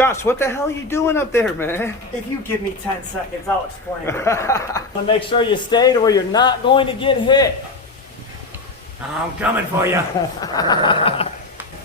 Josh, what the hell are you doing up there, man? If you give me 10 seconds, I'll explain it. So make sure you stay to where you're not going to get hit. I'm coming for you.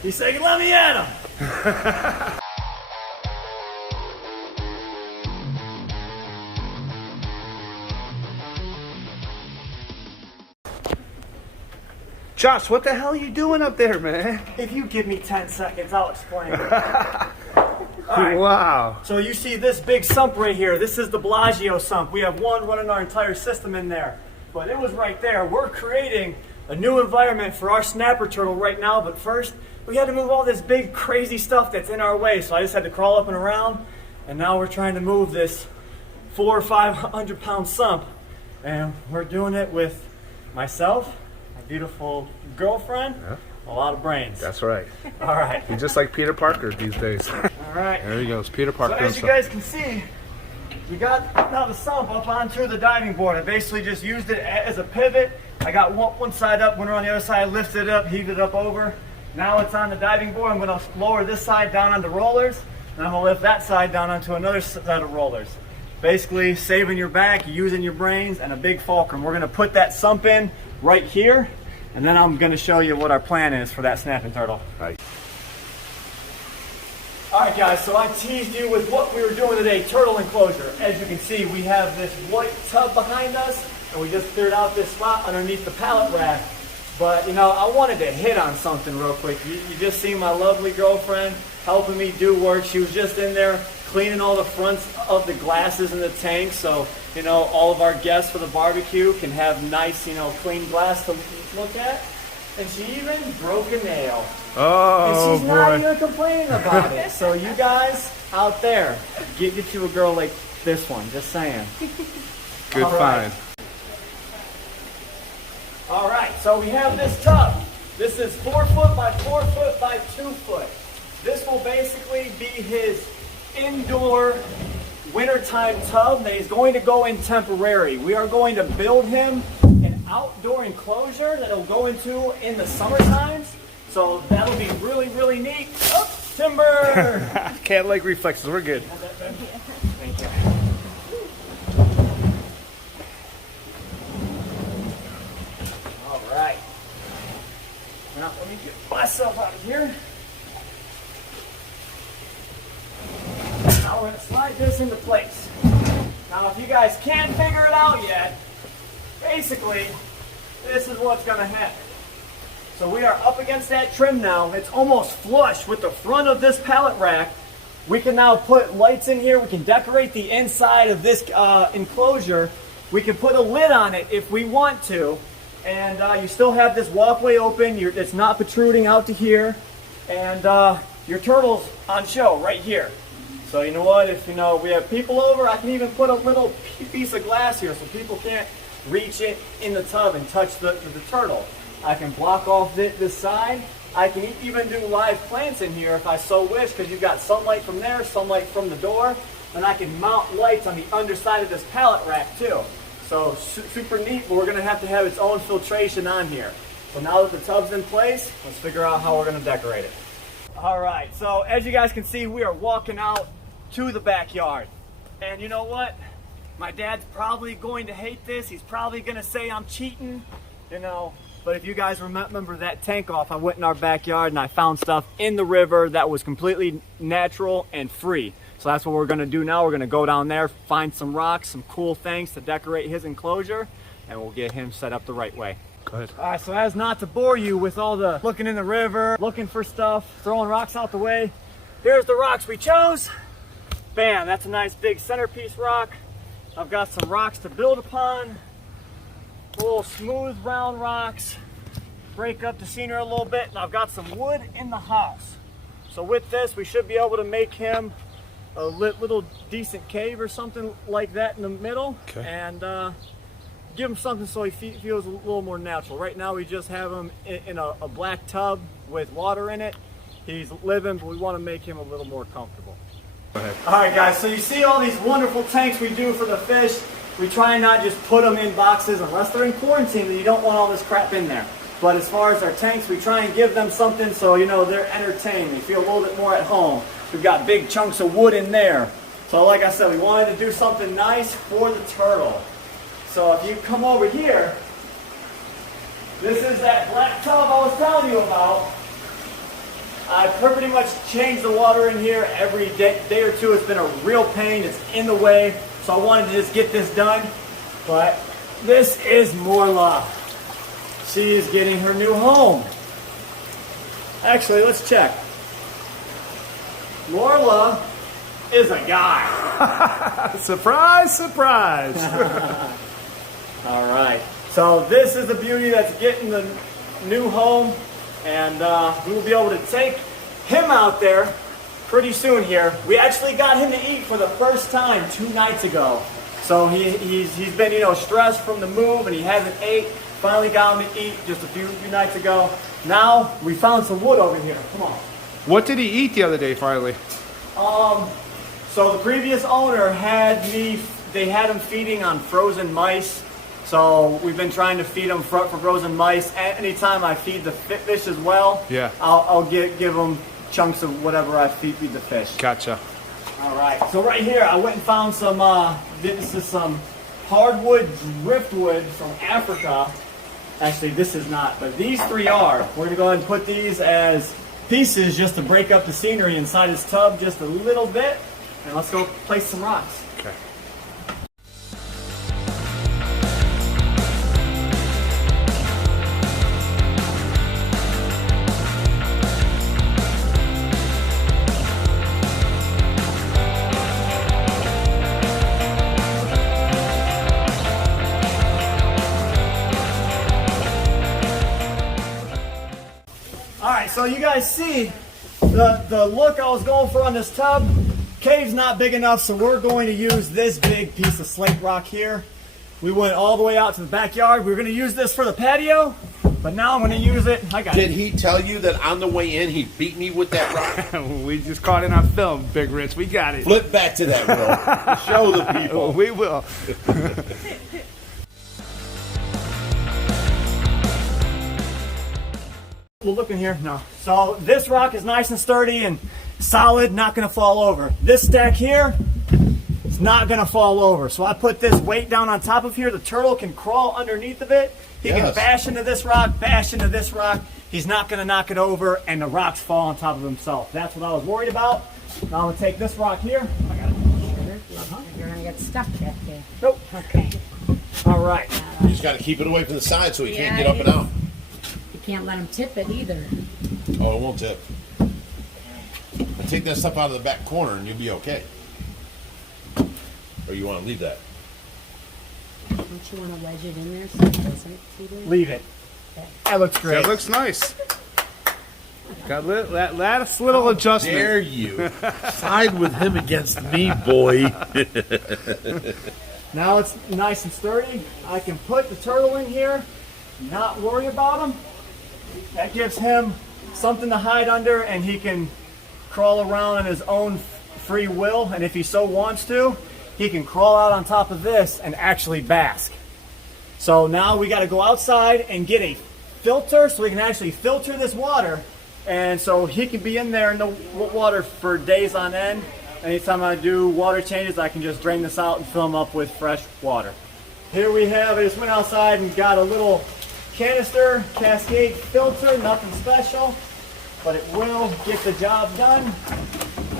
He's saying, let me at him. Josh, what the hell are you doing up there, man? If you give me 10 seconds, I'll explain it. Right. Wow. So you see this big sump right here. This is the Bellagio sump. We have one running our entire system in there. But it was right there. We're creating a new environment for our snapper turtle right now. But first, we had to move all this big, crazy stuff that's in our way. So I just had to crawl up and around. And now we're trying to move this 400 or 500 pound sump. And we're doing it with myself, my beautiful girlfriend, a lot of brains. That's right. All right. You're just like Peter Parker these days. All right. There he goes, Peter Parker. So as you guys can see, we got now the sump up onto the diving board. I basically just used it as a pivot. I got one side up, went around the other side, lifted it up, heaved it up over. Now it's on the diving board. I'm going to lower this side down onto rollers, and I'm going to lift that side down onto another set of rollers. Basically saving your back, using your brains, and a big fulcrum. We're going to put that sump in right here, and then I'm going to show you what our plan is for that snapping turtle. Right. Alright guys, so I teased you with what we were doing today, turtle enclosure. As you can see, we have this white tub behind us, and we just cleared out this spot underneath the pallet rack. But, you know, I wanted to hit on something real quick. You just see my lovely girlfriend helping me do work. She was just in there cleaning all the fronts of the glasses in the tank, so, you know, all of our guests for the barbecue can have nice, you know, clean glass to look at. And she even broke a nail. Oh, and she's not even complaining about it. So you guys out there, get you a girl like this one, just saying. Good find. All right, so we have this tub. This is 4 foot by 4 foot by 2 foot. This will basically be his indoor wintertime tub that he's going to go in temporary. We are going to build him an outdoor enclosure that he'll go into in the summer times. So that'll be really, really neat. Oh, timber! Cat leg reflexes, we're good. Thank you. All right. Now let me get myself out of here. Now we're going to slide this into place. Now if you guys can't figure it out yet, basically this is what's going to happen. So we are up against that trim now. It's almost flush with the front of this pallet rack. We can now put lights in here. We can decorate the inside of this enclosure. We can put a lid on it if we want to. And you still have this walkway open. It's not protruding out to here. And your turtle's on show right here. So you know what, if you know we have people over, I can even put a little piece of glass here so people can't reach it in the tub and touch the turtle. I can block off this side. I can even do live plants in here if I so wish, because you've got sunlight from there, sunlight from the door, and I can mount lights on the underside of this pallet rack too. So super neat, but we're going to have its own filtration on here. So now that the tub's in place, let's figure out how we're going to decorate it. All right, so as you guys can see, we are walking out to the backyard. And you know what? My dad's probably going to hate this. He's probably going to say I'm cheating, you know. But if you guys remember that tank off, I went in our backyard and I found stuff in the river that was completely natural and free. So that's what we're going to do now. We're going to go down there, find some rocks, some cool things to decorate his enclosure, and we'll get him set up the right way. Go ahead. All right, so as not to bore you with all the looking in the river, looking for stuff, throwing rocks out the way, here's the rocks we chose. Bam, that's a nice big centerpiece rock. I've got some rocks to build upon. Little smooth round rocks. Break up the scenery a little bit, and I've got some wood in the house. So with this, we should be able to make him a little decent cave or something like that in the middle. Okay. And give him something so he feels a little more natural. Right now we just have him in a black tub with water in it. He's living, but we want to make him a little more comfortable. Go ahead. All right guys, so you see all these wonderful tanks we do for the fish. We try and not just put them in boxes unless they're in quarantine, and you don't want all this crap in there. But as far as our tanks, we try and give them something so, you know, they're entertained. They feel a little bit more at home. we've got big chunks of wood in there. So like I said, we wanted to do something nice for the turtle. So if you come over here, this is that black tub I was telling you about. I pretty much change the water in here every day or two. It's been a real pain. It's in the way. So I wanted to just get this done. But this is Morla. She is getting her new home. Actually, let's check. Morla is a guy. Surprise, surprise. All right. So this is the beauty that's getting the new home. And we will be able to take him out there pretty soon here. We actually got him to eat for the first time 2 nights ago. So he's been, you know, stressed from the move and he hasn't ate. Finally got him to eat just a few nights ago. Now we found some wood over here. Come on. What did he eat the other day finally? So the previous owner they had him feeding on frozen mice. So we've been trying to feed them for frozen mice. Anytime I feed the fish as well, yeah, I'll give them chunks of whatever I feed the fish. Gotcha. All right. So right here, I went and found some. This is some hardwood driftwood from Africa. Actually, this is not, but these 3 are. We're gonna go ahead and put these as pieces just to break up the scenery inside this tub just a little bit. And let's go place some rocks. Okay. Alright, so you guys see the look I was going for on this tub. Cave's not big enough, so we're going to use this big piece of slate rock here. We went all the way out to the backyard. We were going to use this for the patio, but now I'm going to use it. Did he tell you that on the way in he beat me with that rock? We just caught it on film, Big Rich. We got it. Flip back to that, Will. Show the people. We will. We'll look in here. No. So this rock is nice and sturdy and solid, not going to fall over. This stack here, it's not going to fall over. So I put this weight down on top of here. The turtle can crawl underneath of it. He can bash into this rock, bash into this rock. He's not going to knock it over, and the rocks fall on top of himself. That's what I was worried about. Now I'm going to take this rock here. I got it. You're going to get stuck back there. Nope. Okay. All right. You just got to keep it away from the side so he can't get up and out. You can't let him tip it either. Oh, it won't tip. But take that stuff out of the back corner and you'll be okay. Or you want to leave that? Don't you want to wedge it in there so it doesn't feed in? Leave it. That looks great. That looks nice. Got that last little adjustment. Dare you side with him against me, boy? Now it's nice and sturdy. I can put the turtle in here, not worry about him. That gives him something to hide under, and he can crawl around on his own free will. And if he so wants to, he can crawl out on top of this and actually bask. So now we got to go outside and get a filter so we can actually filter this water. And so he can be in there in the water for days on end. Anytime I do water changes, I can just drain this out and fill them up with fresh water. Here we have, I just went outside and got a little canister Cascade filter, nothing special, but it will get the job done.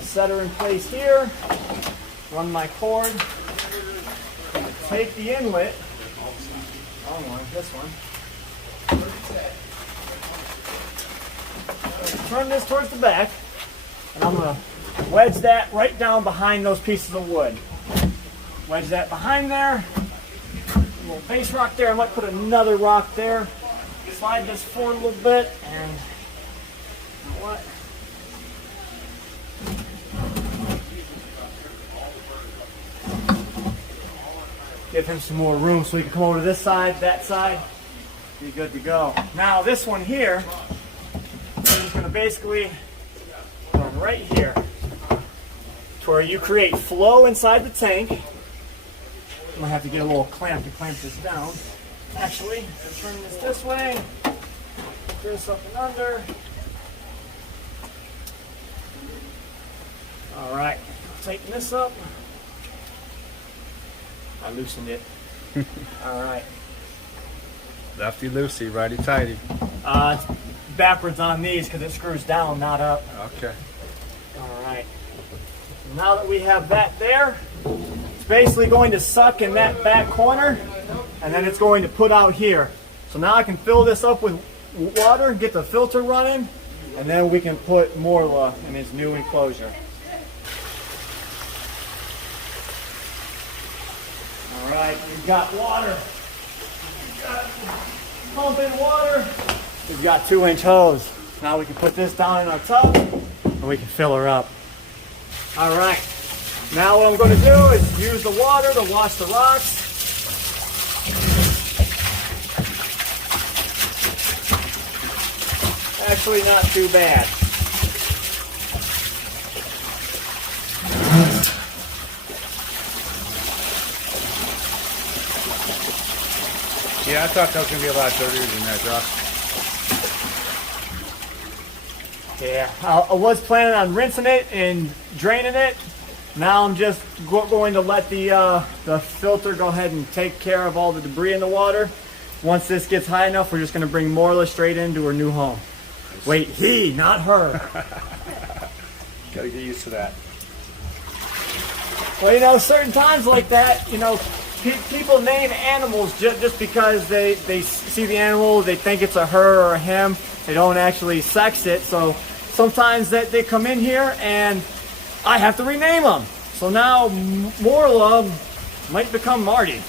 Set her in place here, run my cord, take the inlet, wrong one, this one, turn this towards the back, and I'm going to wedge that right down behind those pieces of wood. Wedge that behind there. A little base rock there. I might put another rock there. Slide this forward a little bit, and you know what? Give him some more room so he can come over to this side, that side. Be good to go. Now this one here, I'm just going to basically go right here to where you create flow inside the tank. I'm going to have to get a little clamp to clamp this down. Actually, turn this way, throw something under. All right, tighten this up. I loosened it. All right. Lefty loosey, righty tighty. It's backwards on these because it screws down, not up. Okay. All right. Now that we have that there, it's basically going to suck in that back corner, and then it's going to put out here. So now I can fill this up with water, get the filter running, and then we can put Morla in his new enclosure. All right, we've got water. We've got pumping water. We've got 2-inch hose. Now we can put this down in our tub, and we can fill her up. All right, now what I'm going to do is use the water to wash the rocks. Actually, not too bad. Yeah, I thought that was going to be a lot dirtier than that, Josh. Yeah, I was planning on rinsing it and draining it. Now I'm just going to let the filter go ahead and take care of all the debris in the water. Once this gets high enough, we're just going to bring Morla straight into her new home. Wait, he, not her. Gotta get used to that. Well, you know, certain times like that, you know, people name animals just because they see the animal, they think it's a her or a him. They don't actually sex it. So sometimes they come in here and I have to rename them. So now Morla might become Marty.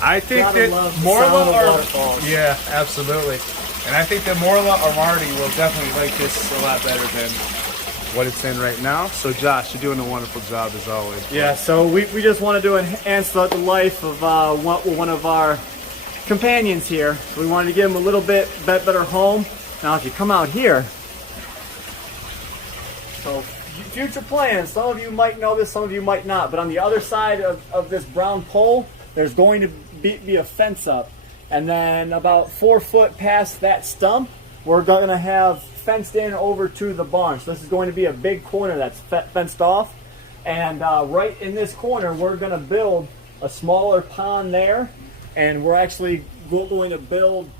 I think Gotta that love the Morla sound of or waterfalls. yeah, absolutely. And I think that Morla or Marty will definitely like this a lot better than what it's in right now. So Josh, you're doing a wonderful job as always. Yeah, so we just wanted to enhance the life of one of our companions here. So we wanted to give him a little bit better home. Now if you come out here, so future plans, some of you might know this, some of you might not, but on the other side of this brown pole, there's going to be a fence up. And then about 4 foot past that stump, we're going to have fenced in over to the barn. So this is going to be a big corner that's fenced off. And right in this corner, we're going to build a smaller pond there. And we're actually going to build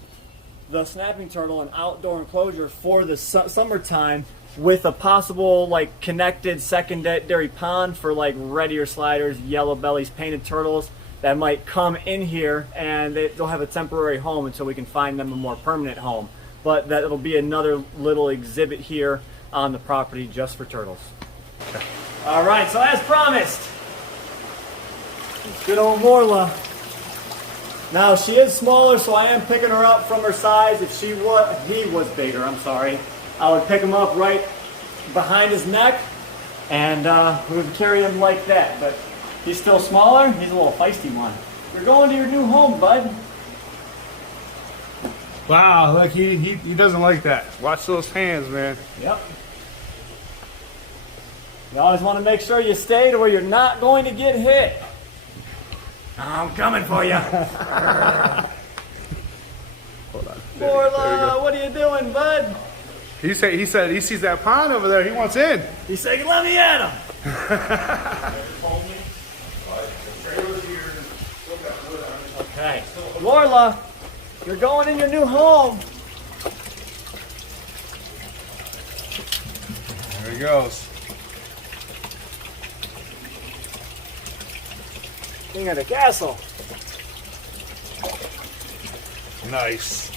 the snapping turtle an outdoor enclosure for the summertime with a possible like connected secondary pond for like red ear sliders, yellow bellies, painted turtles that might come in here, and they'll have a temporary home until we can find them a more permanent home. But that it'll be another little exhibit here on the property just for turtles. Okay. All right, so as promised, good old Morla. Now she is smaller, so I am picking her up from her size. If he was bigger, I'm sorry, I would pick him up right behind his neck, and we would carry him like that. But he's still smaller. He's a little feisty one. You're going to your new home, bud. Wow, look, he doesn't like that. Watch those hands, man. Yep. You always want to make sure you stay to where you're not going to get hit. I'm coming for you. Hold on. Morla, what are you doing, bud? He said he sees that pond over there. He wants in. He's saying, let me at him. Okay. Morla, you're going in your new home. There he goes. King of the castle. Nice.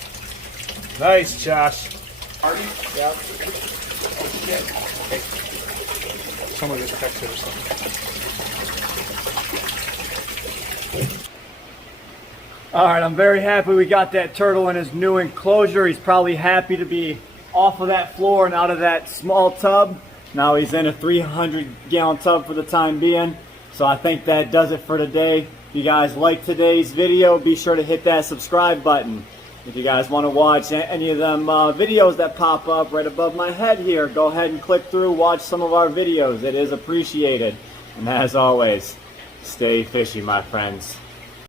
Nice, Josh. Party? Yep. Oh, shit. Hey. Someone just texted or something. All right, I'm very happy we got that turtle in his new enclosure. He's probably happy to be off of that floor and out of that small tub. Now he's in a 300-gallon tub for the time being. So I think that does it for today. If you guys like today's video, be sure to hit that subscribe button. If you guys want to watch any of them videos that pop up right above my head here, go ahead and click through, watch some of our videos. It is appreciated. And as always, stay fishy, my friends.